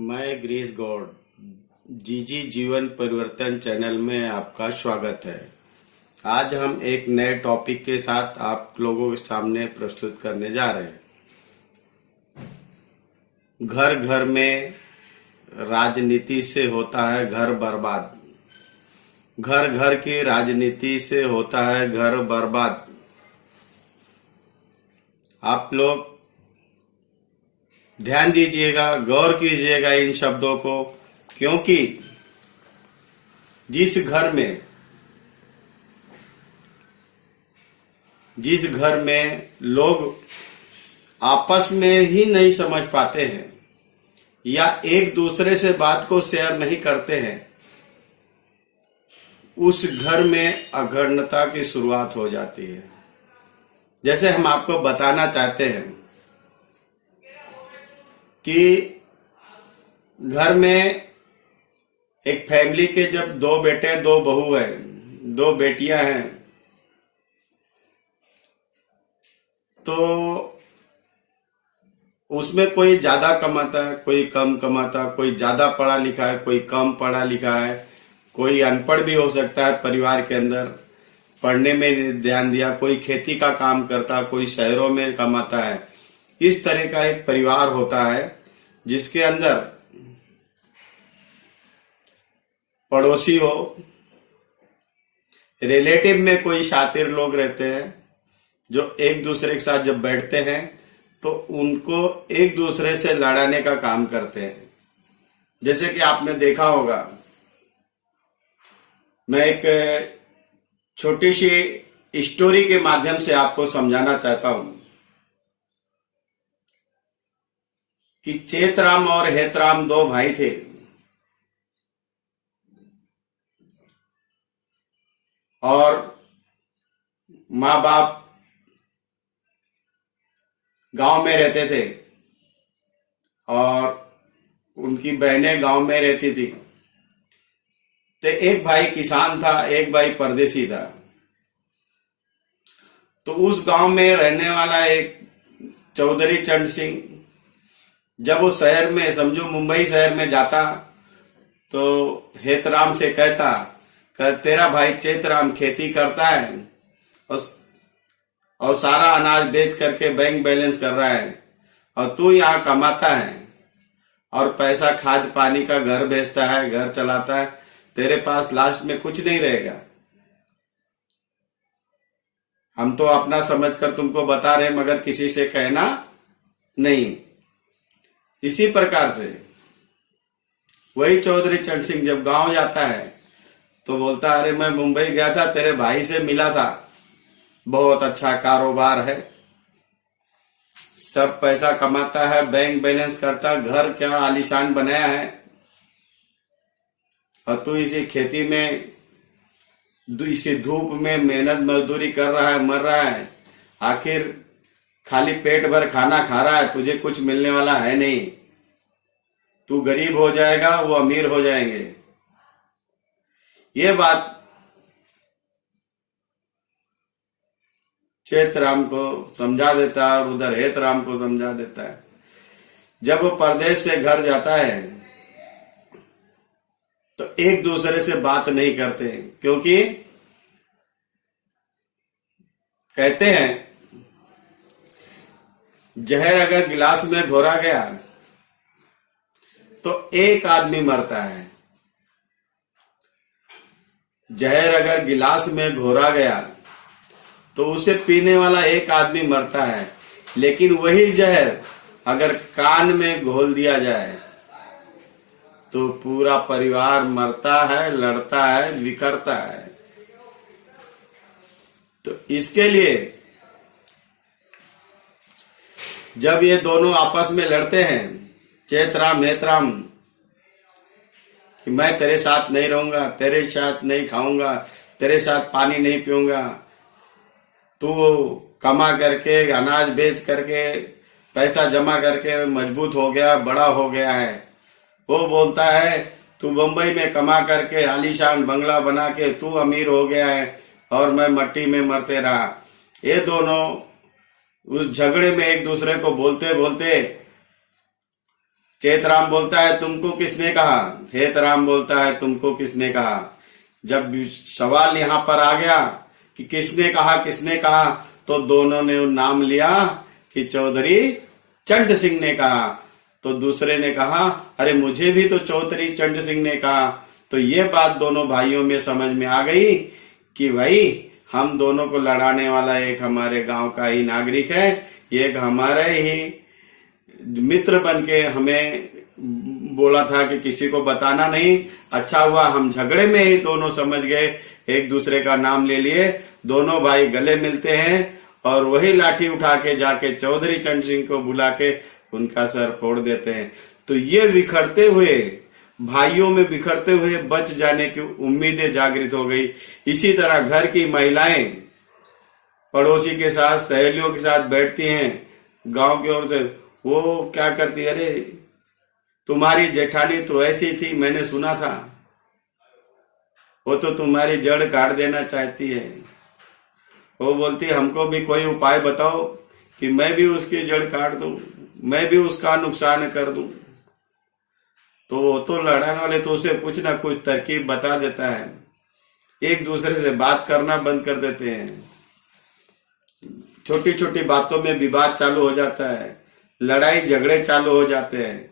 मैं Greece God जीजी जीवन परिवर्तन चैनल में आपका स्वागत है। आज हम एक नए टॉपिक के साथ आप लोगों के सामने प्रस्तुत करने जा रहे हैं। घर घर में राजनीति से होता है घर बर्बाद। घर घर की राजनीति से होता है घर बर्बाद। आप लोग ध्यान दीजिएगा, गौर कीजिएगा इन शब्दों को, क्योंकि जिस घर में लोग आपस में ही नहीं समझ पाते हैं या एक दूसरे से बात को शेयर नहीं करते हैं, उस घर में अखंडता की शुरुआत हो जाती है। जैसे हम आपको बताना चाहते हैं कि घर में एक फैमिली के जब दो बेटे दो बहू है, दो बेटियां हैं, तो उसमें कोई ज्यादा कमाता है, कोई कम कमाता है, कोई ज्यादा पढ़ा लिखा है, कोई कम पढ़ा लिखा है, कोई अनपढ़ भी हो सकता है परिवार के अंदर, पढ़ने में ध्यान दिया, कोई खेती का काम करता, कोई शहरों में कमाता है। इस तरह का एक परिवार होता है जिसके अंदर पड़ोसी हो, रिलेटिव में कोई शातिर लोग रहते हैं जो एक दूसरे के साथ जब बैठते हैं तो उनको एक दूसरे से लड़ाने का काम करते हैं। जैसे कि आपने देखा होगा, मैं एक छोटी सी स्टोरी के माध्यम से आपको समझाना चाहता हूं कि चेतराम और हेतराम दो भाई थे। और माँ बाप गांव में रहते थे और उनकी बहनें गांव में रहती थी। तो एक भाई किसान था, एक भाई परदेसी था। तो उस गांव में रहने वाला एक चौधरी चंद सिंह, जब वो शहर में, समझो मुंबई शहर में जाता, तो हेतराम से कहता कि तेरा भाई चेतराम खेती करता है और सारा अनाज बेच करके बैंक बैलेंस कर रहा है, और तू यहाँ कमाता है और पैसा खाद पानी का घर भेजता है, घर चलाता है, तेरे पास लास्ट में कुछ नहीं रहेगा। हम तो अपना समझकर तुमको बता रहे, मगर किसी से कहना नहीं। इसी प्रकार से वही चौधरी चंद सिंह जब गांव जाता है तो बोलता, अरे मैं मुंबई गया था, तेरे भाई से मिला था, बहुत अच्छा कारोबार है, सब पैसा कमाता है, बैंक बैलेंस करता, घर क्या आलीशान बनाया है, और तू इसी खेती में, इसी धूप में मेहनत मजदूरी कर रहा है, मर रहा है, आखिर खाली पेट भर खाना खा रहा है, तुझे कुछ मिलने वाला है नहीं। तू गरीब हो जाएगा, वो अमीर हो जाएंगे। ये बात चेतराम को समझा देता है और उधर हेतराम को समझा देता है। जब वो परदेश से घर जाता है तो एक दूसरे से बात नहीं करते, क्योंकि कहते हैं जहर अगर गिलास में घोरा गया तो एक आदमी मरता है। जहर अगर गिलास में घोरा गया तो उसे पीने वाला एक आदमी मरता है, लेकिन वही जहर अगर कान में घोल दिया जाए तो पूरा परिवार मरता है, लड़ता है, विखरता है। तो इसके लिए जब ये दोनों आपस में लड़ते हैं, चेतराम हेतराम, कि मैं तेरे साथ नहीं रहूंगा, तेरे साथ नहीं खाऊंगा, तेरे साथ पानी नहीं पीऊंगा, तू कमा करके अनाज बेच करके पैसा जमा करके मजबूत हो गया, बड़ा हो गया है। वो बोलता है तू मुंबई में कमा करके आलीशान बंगला बना के तू अमीर हो गया है और मैं मट्टी में मरते रहा। ये दोनों उस झगड़े में एक दूसरे को बोलते बोलते चेतराम बोलता है तुमको किसने कहा, हेतराम बोलता है तुमको किसने कहा। जब सवाल यहाँ पर आ गया कि किसने कहा, तो दोनों ने नाम लिया कि चौधरी चंड सिंह ने कहा। तो दूसरे ने कहा अरे मुझे भी तो चौधरी चंड सिंह ने कहा। तो ये बात दोनों भाइयों में समझ में आ गई कि भाई हम दोनों को लड़ाने वाला एक हमारे गांव का ही नागरिक है, एक हमारे ही मित्र बन के हमें बोला था कि किसी को बताना नहीं। अच्छा हुआ हम झगड़े में ही दोनों समझ गए, एक दूसरे का नाम ले लिए, दोनों भाई गले मिलते हैं और वही लाठी उठा के जाके चौधरी चंद सिंह को बुला के उनका सर फोड़ देते हैं। तो ये बिखरते हुए भाइयों में बिखरते हुए बच जाने की उम्मीदें जागृत हो गई। इसी तरह घर की महिलाएं पड़ोसी के साथ, सहेलियों के साथ बैठती हैं गांव की ओर से, वो क्या करती, अरे तुम्हारी जेठानी तो ऐसी थी, मैंने सुना था, वो तो तुम्हारी जड़ काट देना चाहती है। वो बोलती हमको भी कोई उपाय बताओ कि मैं भी उसकी जड़ काट दूं, मैं भी उसका नुकसान कर दूं। तो वो तो लड़ाने वाले तो उसे कुछ ना कुछ तरकीब बता देता है, एक दूसरे से बात करना बंद कर देते हैं, छोटी छोटी बातों में विवाद चालू हो जाता है, लड़ाई झगड़े चालू हो जाते हैं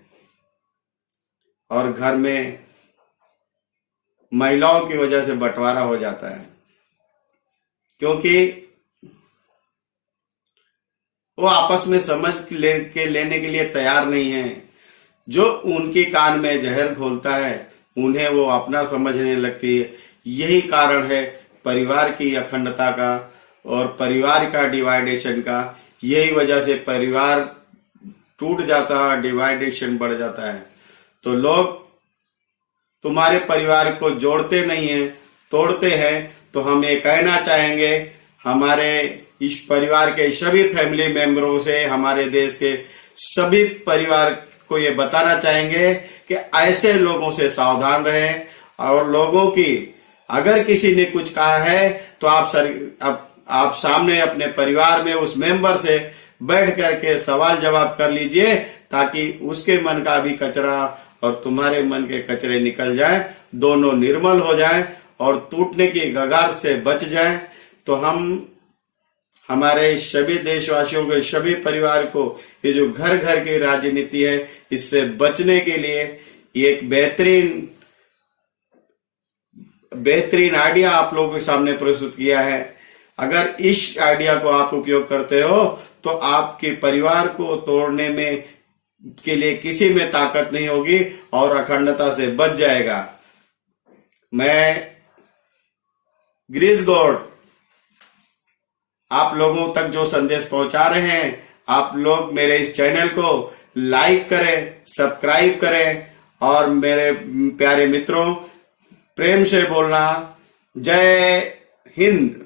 और घर में महिलाओं की वजह से बंटवारा हो जाता है, क्योंकि वो आपस में समझ लेने के लिए तैयार नहीं है। जो उनकी कान में जहर घोलता है उन्हें वो अपना समझने लगती है। यही कारण है परिवार की अखंडता का और परिवार का डिवाइडेशन का। यही वजह से परिवार टूट जाता है, डिवाइडेशन बढ़ जाता है। तो लोग तुम्हारे परिवार को जोड़ते नहीं है, तोड़ते हैं। तो हम ये कहना चाहेंगे हमारे इस परिवार के सभी फैमिली मेंबरों से, हमारे देश के सभी परिवार को ये बताना चाहेंगे कि ऐसे लोगों से सावधान रहें और लोगों की अगर किसी ने कुछ कहा है तो आप सामने अपने परिवार में उस मेंबर से बैठ करके सवाल जवाब कर लीजिए, ताकि उसके मन का भी कचरा और तुम्हारे मन के कचरे निकल जाए, दोनों निर्मल हो जाएं और टूटने की कगार से बच जाएं। तो हम हमारे सभी देशवासियों के सभी परिवार को ये जो घर घर की राजनीति है इससे बचने के लिए एक बेहतरीन आइडिया आप लोगों के सामने प्रस्तुत किया है। अगर इस आइडिया को आप उपयोग करते हो तो आपके परिवार को तोड़ने में के लिए किसी में ताकत नहीं होगी और अखंडता से बच जाएगा। मैं ग्रीस गॉड आप लोगों तक जो संदेश पहुंचा रहे हैं, आप लोग मेरे इस चैनल को लाइक करें, सब्सक्राइब करें और मेरे प्यारे मित्रों प्रेम से बोलना जय हिंद।